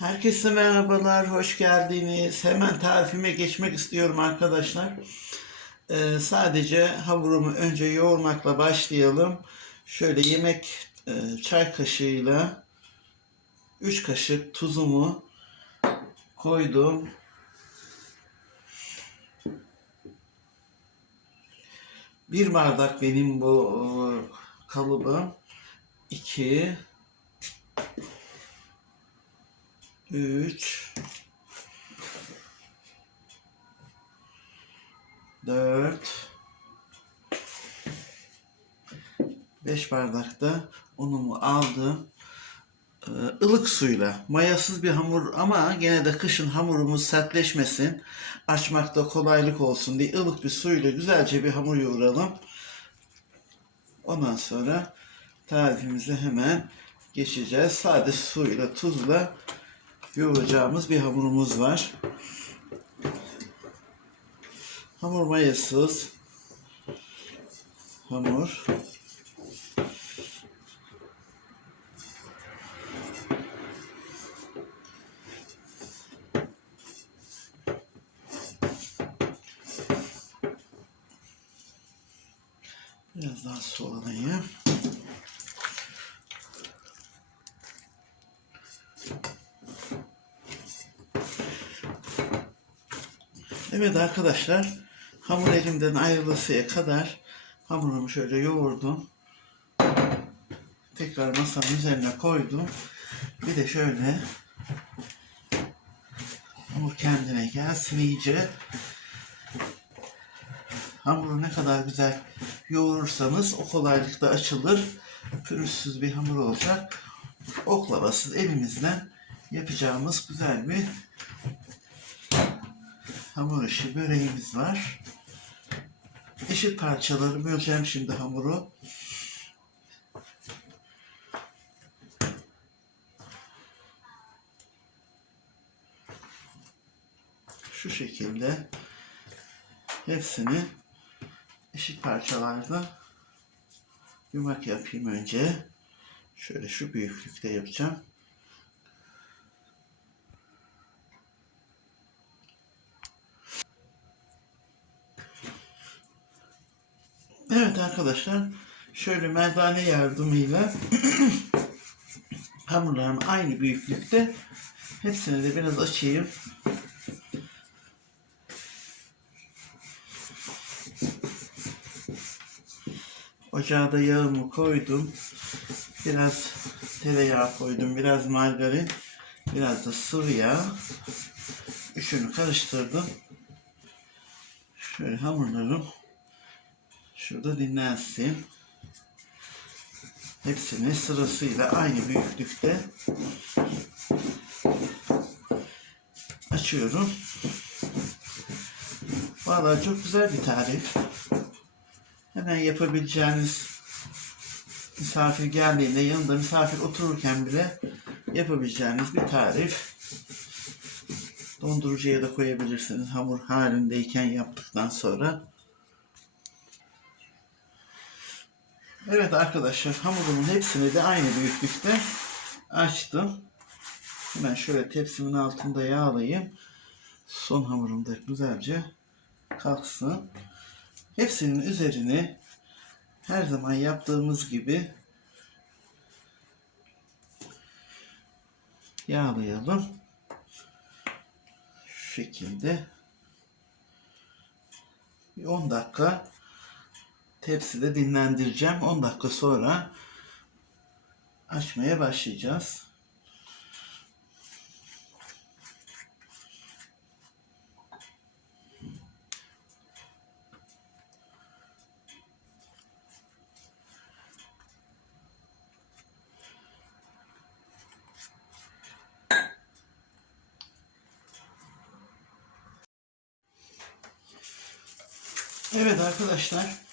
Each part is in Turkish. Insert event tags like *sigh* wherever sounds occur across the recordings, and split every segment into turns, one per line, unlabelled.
Herkese merhabalar, hoş geldiniz. Hemen tarifime geçmek istiyorum arkadaşlar. Ee, sadece hamurumu önce yoğurmakla başlayalım. Şöyle yemek e, çay kaşığıyla 3 kaşık tuzumu koydum. Bir bardak benim bu kalıbım. 2 3 4 5 bardak da unumu aldım. Ee, ılık suyla mayasız bir hamur ama gene de kışın hamurumuz sertleşmesin açmakta kolaylık olsun diye ılık bir suyla güzelce bir hamur yoğuralım. Ondan sonra tarifimize hemen geçeceğiz. Sade suyla tuzla yoğuracağımız bir hamurumuz var. Hamur mayasız hamur. Biraz daha su Evet arkadaşlar hamur elimden ayrılısıya kadar hamurumu şöyle yoğurdum. Tekrar masanın üzerine koydum. Bir de şöyle hamur kendine gelsin iyice. Hamuru ne kadar güzel yoğurursanız o kolaylıkla açılır. Pürüzsüz bir hamur olacak. Oklavasız elimizle yapacağımız güzel bir hamur işi böreğimiz var. Eşit parçaları böleceğim şimdi hamuru. Şu şekilde hepsini eşit parçalarda yumak yapayım önce. Şöyle şu büyüklükte yapacağım. Evet arkadaşlar şöyle merdane yardımıyla *clears throat* hamurlarım aynı büyüklükte. Hepsini de biraz açayım. Ocağa da yağımı koydum. Biraz tereyağı koydum. Biraz margarin. Biraz da sıvı yağ. Üçünü karıştırdım. Şöyle hamurlarım şurada dinlensin. Hepsini sırasıyla aynı büyüklükte açıyorum. Vallahi çok güzel bir tarif. Hemen yapabileceğiniz misafir geldiğinde yanında misafir otururken bile yapabileceğiniz bir tarif. Dondurucuya da koyabilirsiniz hamur halindeyken yaptıktan sonra. Evet arkadaşlar hamurumun hepsini de aynı büyüklükte açtım. Hemen şöyle tepsimin altında yağlayayım. Son hamurum da güzelce kalksın. Hepsinin üzerini her zaman yaptığımız gibi yağlayalım. Şu şekilde bir 10 dakika tepside dinlendireceğim. 10 dakika sonra açmaya başlayacağız. Evet arkadaşlar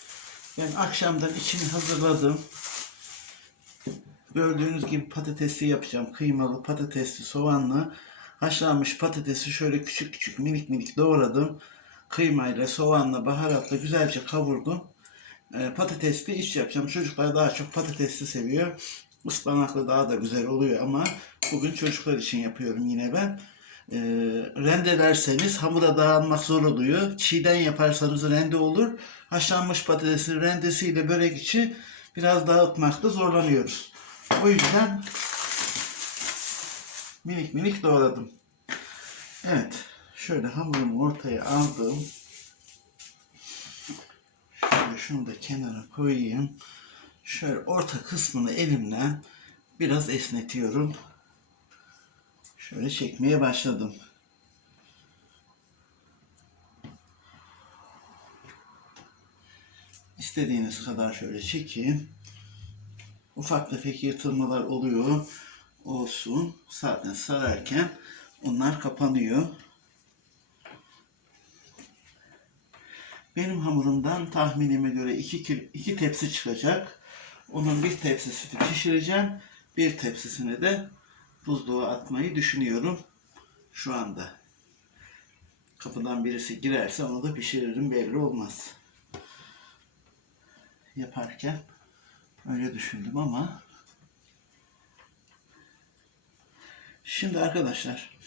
ben akşamdan içini hazırladım. Gördüğünüz gibi patatesi yapacağım. Kıymalı, patatesli, soğanlı. Haşlanmış patatesi şöyle küçük küçük minik minik doğradım. Kıymayla, soğanla, baharatla güzelce kavurdum. Ee, patatesli iç yapacağım. Çocuklar daha çok patatesli seviyor. Ispanaklı daha da güzel oluyor ama Bugün çocuklar için yapıyorum yine ben. Ee, rendelerseniz hamura dağılmak zor oluyor. Çiğden yaparsanız rende olur. Haşlanmış patatesin rendesiyle börek içi biraz dağıtmakta zorlanıyoruz. O yüzden minik minik doğradım. Evet. Şöyle hamurumu ortaya aldım. Şöyle şunu da kenara koyayım. Şöyle orta kısmını elimle biraz esnetiyorum. Şöyle çekmeye başladım. İstediğiniz kadar şöyle çekin. Ufak tefek yırtılmalar oluyor. Olsun. Zaten sararken onlar kapanıyor. Benim hamurumdan tahminime göre iki, iki tepsi çıkacak. Onun bir tepsisini pişireceğim. Bir tepsisini de buzluğa atmayı düşünüyorum şu anda. Kapıdan birisi girerse onu da pişiririm belli olmaz. Yaparken öyle düşündüm ama şimdi arkadaşlar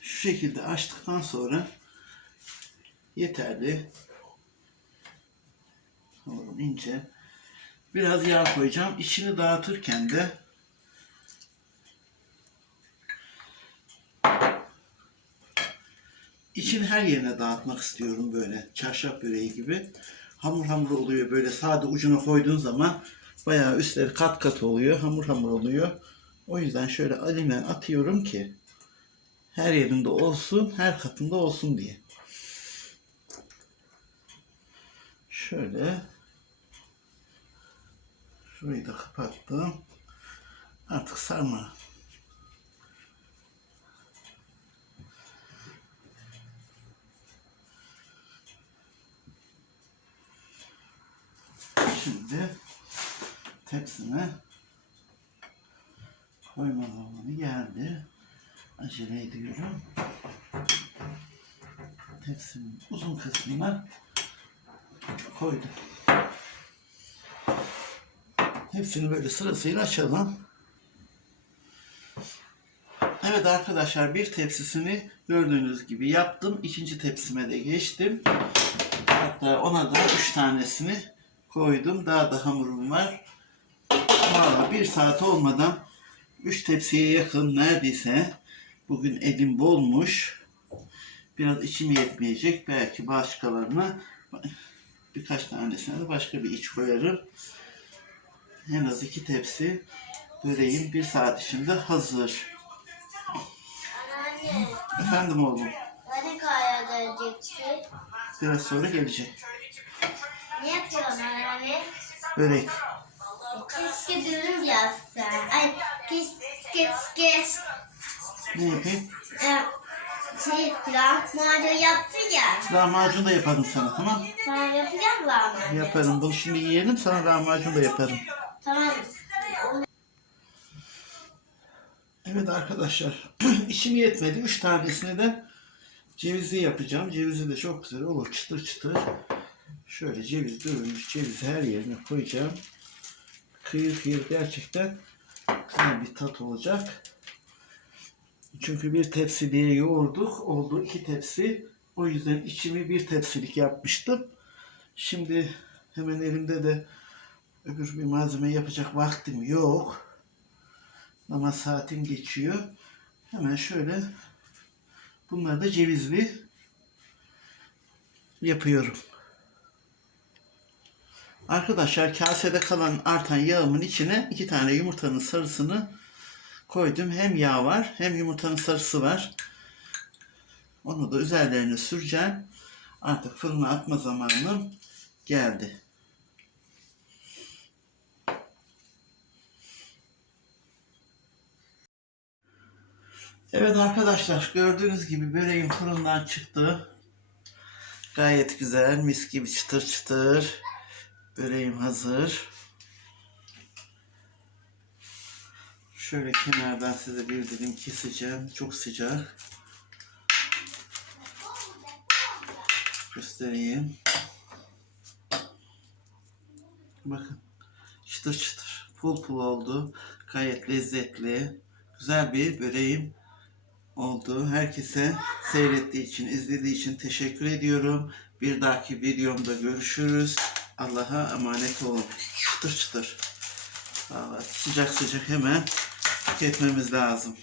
şu şekilde açtıktan sonra yeterli. Hamurum ince. Biraz yağ koyacağım. İçini dağıtırken de İçini her yerine dağıtmak istiyorum böyle çarşaf böreği gibi. Hamur hamur oluyor böyle sade ucuna koyduğun zaman bayağı üstleri kat kat oluyor. Hamur hamur oluyor. O yüzden şöyle elimle atıyorum ki her yerinde olsun, her katında olsun diye. Şöyle şurayı da kapattım. Artık sarma Şimdi tepsime koyma zamanı geldi. Acele ediyorum. Tepsimin uzun kısmına koydum. Hepsini böyle sırasıyla açalım. Evet arkadaşlar bir tepsisini gördüğünüz gibi yaptım. İkinci tepsime de geçtim. Hatta ona da üç tanesini koydum. Daha da hamurum var. Valla bir saat olmadan üç tepsiye yakın neredeyse. Bugün elim bolmuş. Biraz içim yetmeyecek. Belki başkalarına birkaç tanesine de başka bir iç koyarım. En az iki tepsi böreğim bir saat içinde hazır.
Anneanne,
Efendim oğlum
hani kaya gelecekti?
biraz sonra gelecek.
Yapıyorsun anneanne?
Börek.
Keşke dürüm yapsan. Ay keşke keşke
Ne yapayım?
e, şey lahmacun yaptı ya.
Lahmacun da yaparım sana tamam
Sana yapacağım lahmacun.
Yaparım. Bunu şimdi yiyelim sana lahmacun da yaparım.
Tamam.
Evet arkadaşlar *clears throat* işim yetmedi. Üç tanesini de cevizli yapacağım. Cevizi de çok güzel olur. Çıtır çıtır. Şöyle ceviz dövülmüş cevizi her yerine koyacağım. Kıyır kıyır gerçekten güzel bir tat olacak. Çünkü bir tepsi diye yoğurduk. Oldu iki tepsi. O yüzden içimi bir tepsilik yapmıştım. Şimdi hemen elimde de öbür bir malzeme yapacak vaktim yok. Ama saatim geçiyor. Hemen şöyle bunları da cevizli yapıyorum. Arkadaşlar kasede kalan artan yağımın içine iki tane yumurtanın sarısını koydum. Hem yağ var hem yumurtanın sarısı var. Onu da üzerlerine süreceğim. Artık fırına atma zamanım geldi. Evet arkadaşlar gördüğünüz gibi böreğim fırından çıktı. Gayet güzel mis gibi çıtır çıtır. Böreğim hazır. Şöyle kenardan size bir dilim keseceğim. Çok sıcak. Göstereyim. Bakın. Çıtır çıtır. Pul pul oldu. Gayet lezzetli. güzel bir böreğim oldu. Herkese seyrettiği için, izlediği için teşekkür ediyorum. Bir dahaki videomda görüşürüz. Allah'a emanet olun. Çıtır çıtır. Vallahi sıcak sıcak hemen tüketmemiz lazım.